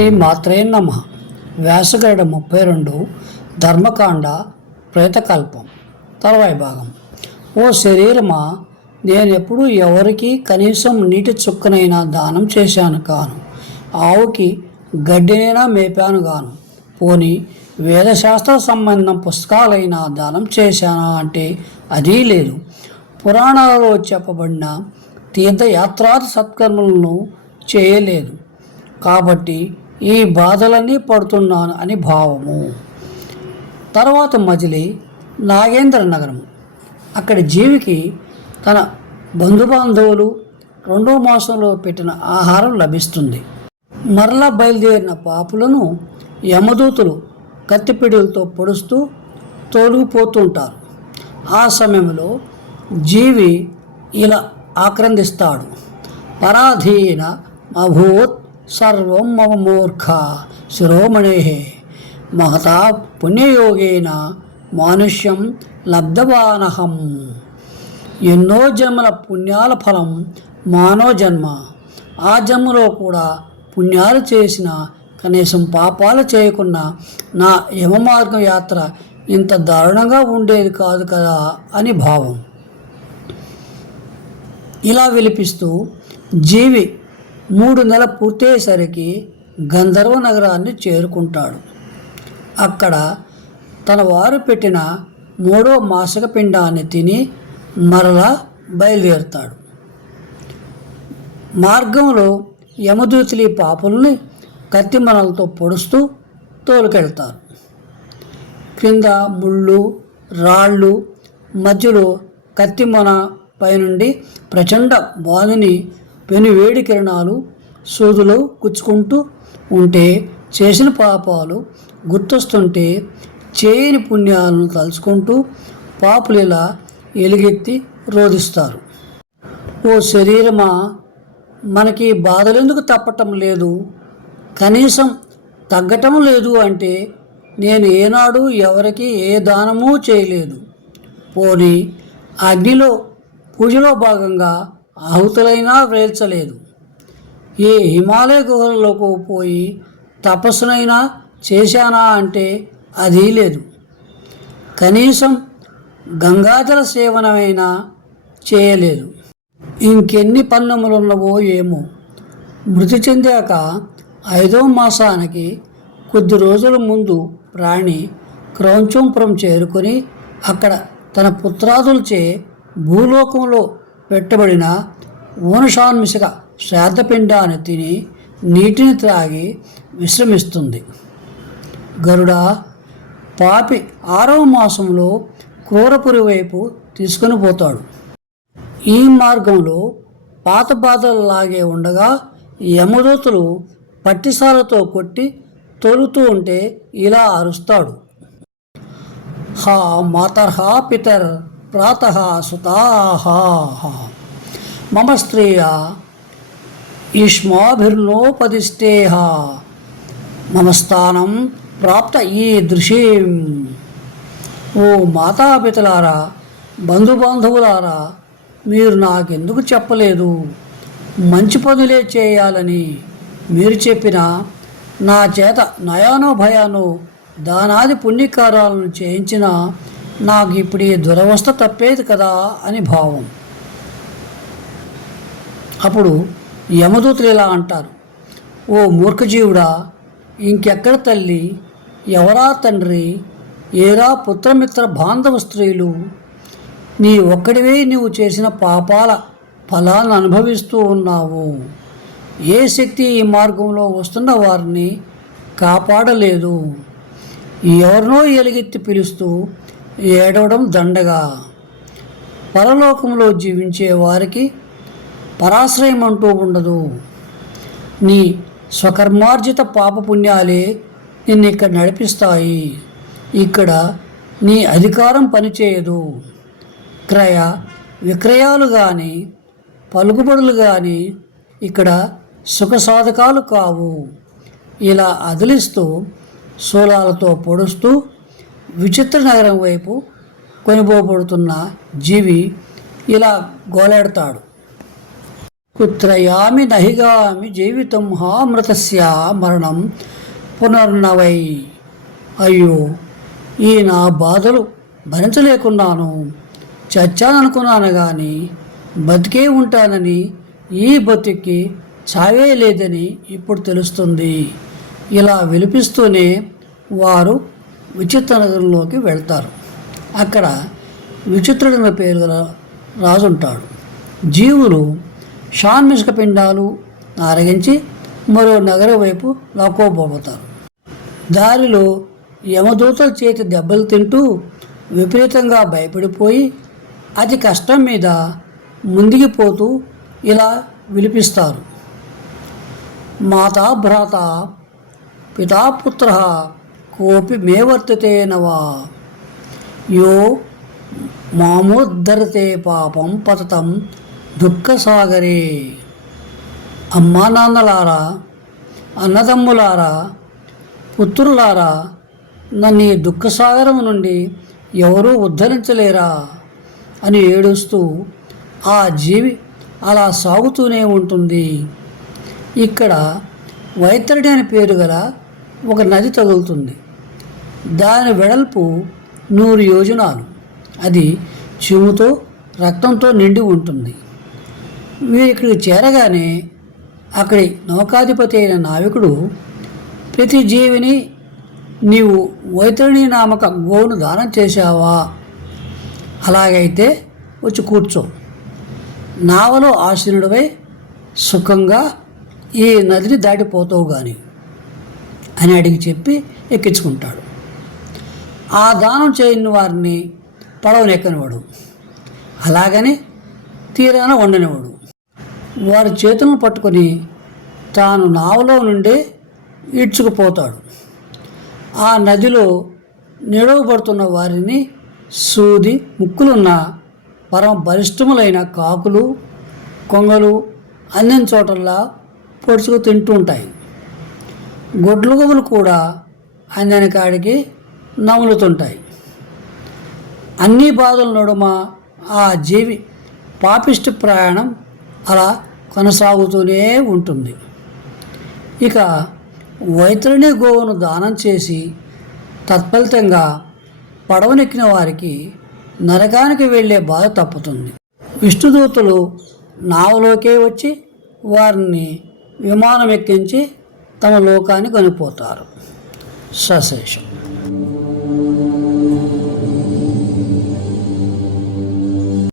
శ్రీ మాత్రే నమ. వ్యాసగరుడ ముప్పై రెండు ధర్మకాండ ప్రేతకల్పం తర్వాయి భాగం. ఓ శరీరమా నేనెప్పుడు ఎవరికి కనీసం నీటి చుక్కనైనా దానం చేశాను కాను. ఆవుకి గడ్డినైనా మేపాను గాను. పోని వేదశాస్త్ర సంబంధం పుస్తకాలైనా దానం చేశానా అంటే అదీ లేదు. పురాణాలలో చెప్పబడిన తీర్థయాత్రాది సత్కర్మలను చేయలేదు. కాబట్టి ఈ బాధలన్నీ పడుతున్నాను అని భావము. తర్వాత మజిలీ నాగేంద్ర నగరం అక్కడి జీవికి తన బంధుబాంధవులు రెండో మాసంలో పెట్టిన ఆహారం లభిస్తుంది. మరలా బయలుదేరిన పాపులను యమదూతులు కత్తిపిడులతో పొడుస్తూ తోలుకుపోతుంటారు. ఆ సమయంలో జీవి ఇలా ఆక్రందిస్తాడు. పరాధీన అభూత్ సర్వం మమ మూర్ఖ శిరోమణే మహతా పుణ్యయోగేన మానుష్యం లబ్ధవానహం. ఎన్నో జన్మల పుణ్యాల ఫలం మానవ జన్మ. ఆ జన్మలో కూడా పుణ్యాలు చేసిన కనీసం పాపాలు చేయకుండా నా యమమార్గం యాత్ర ఇంత దారుణంగా ఉండేది కాదు కదా అని భావం. ఇలా విలిపిస్తూ జీవి మూడు నెల పూర్తయ్యేసరికి గంధర్వ నగరాన్ని చేరుకుంటాడు. అక్కడ తన వారు పెట్టిన మూడో మాసక పిండాన్ని తిని మరలా బయలుదేరుతాడు. మార్గంలో యమదూతులి పాపుల్ని కత్తిమనలతో పొడుస్తూ తోలుకెళ్తారు. క్రింద ముళ్ళు రాళ్ళు మధ్యలో కత్తిమొన పైనుండి ప్రచండ పెను వేడి కిరణాలు సూదులో గుచ్చుకుంటూ ఉంటే చేసిన పాపాలు గుర్తొస్తుంటే చేయని పుణ్యాలను తలుచుకుంటూ పాపులు ఇలా ఎలుగెత్తి రోధిస్తారు. ఓ శరీరమా మనకి బాధలెందుకు తప్పటం లేదు? కనీసం తగ్గటం లేదు అంటే నేను ఏనాడు ఎవరికి ఏ దానమూ చేయలేదు. పోనీ అగ్నిలో పూజలో భాగంగా ఆహుతులైనా వేల్చలేదు. ఏ హిమాలయ గుహలకు పోయి తపస్సునైనా చేశానా అంటే అది లేదు. కనీసం గంగాధర సేవనమైనా చేయలేదు. ఇంకెన్ని పన్నములున్నవో ఏమో. మృతి చెందాక ఐదో మాసానికి కొద్ది రోజుల ముందు ప్రాణి క్రౌంచంపురం చేరుకొని అక్కడ తన పుత్రాదులచే భూలోకంలో పెట్టబడిన ఊనషాన్మిషిక శ్రాద్ధపిండాన్ని తిని నీటిని త్రాగి విశ్రమిస్తుంది. గరుడా పాపి ఆరవ మాసంలో క్రూరపురి వైపు తీసుకుని పోతాడు. ఈ మార్గంలో పాత బాధలు లాగే ఉండగా యమదూతులు పట్టిసాలతో కొట్టి తోలుతూ ఉంటే ఇలా అరుస్తాడు. హా మాతర్హ పితర్ ప్రాత సుతాహా మమ స్త్రీయ యుష్మాభిర్నోపదిష్టేహ మమ స్థానం ప్రాప్త ఈ దృశీం। ఓ మాతాపితలారా బంధుబాంధవులారా మీరు నాకెందుకు చెప్పలేదు? మంచి పనులే చేయాలని మీరు చెప్పిన నా చేత నయానో భయానో దానాది పుణ్యకారాలను చేయించిన నాకు ఇప్పుడు ఈ దురవస్థ తప్పేది కదా అని భావం. అప్పుడు యమదూతులు ఇలా అంటారు ఓ మూర్ఖజీవుడా ఇంకెక్కడ తల్లి? ఎవరా తండ్రి? ఏరా పుత్రమిత్ర బాంధవ స్త్రీలు? నీ ఒక్కడివే నీవు చేసిన పాపాల ఫలాన్ని అనుభవిస్తూ ఉన్నావు. ఏ శక్తి ఈ మార్గంలో వస్తున్న వారిని కాపాడలేదు. ఎవరినో ఎలుగెత్తి పిలుస్తూ ఏడవడం దండగా. పరలోకంలో జీవించే వారికి పరాశ్రయం అంటూ ఉండదు. నీ స్వకర్మార్జిత పాపపుణ్యాలే నిన్ను ఇక్కడ నడిపిస్తాయి. ఇక్కడ నీ అధికారం పనిచేయదు. క్రయ విక్రయాలు కానీ పలుకుబడులు కానీ ఇక్కడ సుఖ సాధకాలు కావు. ఇలా అదిలిస్తూ శూలాలతో పొడుస్తూ విచిత్ర నగరం వైపు కొనిపోబడుతున్న జీవి ఇలా గోలాడతాడు. కుత్రయామి నహిగామి జీవితం హామృతస్య మరణం పునర్నవై. అయ్యో ఈ నా బాధలు భరించలేకున్నాను. చచ్చాననుకున్నాను కానీ బతికే ఉంటానని ఈ బతికి చావే లేదని ఇప్పుడు తెలుస్తుంది. ఇలా విలిపిస్తూనే వారు విచిత్ర నగరంలోకి వెళ్తారు. అక్కడ విచిత్రుడైన పేరు గల రాజుంటాడు జీవులు షాన్మిష్క పిండాలు ఆరగించి మరో నగరం వైపు లాక్కోబోతారు. దారిలో యమదూతల చేతి దెబ్బలు తింటూ విపరీతంగా భయపడిపోయి అతి కష్టం మీద ముందుకి పోతూ ఇలా విలిపిస్తారు. మాతా భ్రాత పితాపుత్ర कोऽपि मे वर्तते न నవా యో మామోద్ధరతే పాపం పతతం దుఃఖసాగరే. అమ్మా నాన్నలారా అన్నదమ్ములారా పుత్రులారా నన్ను ఈ దుఃఖసాగరం నుండి ఎవరూ ఉద్ధరించలేరా? అని ఏడుస్తూ ఆ జీవి అలా సాగుతూనే ఉంటుంది. ఇక్కడ వైతరుడి అని పేరు గల ఒక నది తగులుతుంది. దాని వెడల్పు నూరు యోజనాలు. అది చెముతో రక్తంతో నిండి ఉంటుంది. వీరు ఇక్కడికి చేరగానే అక్కడి నౌకాధిపతి అయిన నావికుడు ప్రతి జీవిని నీవు వైతరిణి నామక గోవును దానం చేశావా? అలాగైతే వచ్చి కూర్చో. నావలో ఆసీనుడివై సుఖంగా ఈ నదిని దాటిపోతావు కానీ అని అడిగి చెప్పి ఎక్కించుకుంటాడు. ఆ దానం చేయని వారిని పడవనెక్కనివాడు అలాగని తీరాన వండనివాడు. వారి చేతులను పట్టుకొని తాను నావలో నుండి ఈడ్చుకుపోతాడు. ఆ నదిలో నిడవబడుతున్న వారిని సూది ముక్కులున్న పరమ బలిష్టములైన కాకులు కొంగలు అందిన చోటల్లా పొడుచుకు తింటూ ఉంటాయి. గొడ్లు కూడా అందని కాడికి నములుతుంటాయి. అన్ని బాధల నడుమ ఆ జీవి పాపిష్టి ప్రయాణం అలా కొనసాగుతూనే ఉంటుంది. ఇక వైతరిణి గోవును దానం చేసి తత్ఫలితంగా పడవనెక్కిన వారికి నరకానికి వెళ్ళే బాధ తప్పుతుంది. విష్ణుదూతలు నావలోకే వచ్చి వారిని విమానం ఎక్కించి తమ లోకాన్ని కొనిపోతారు సశేషం. うん。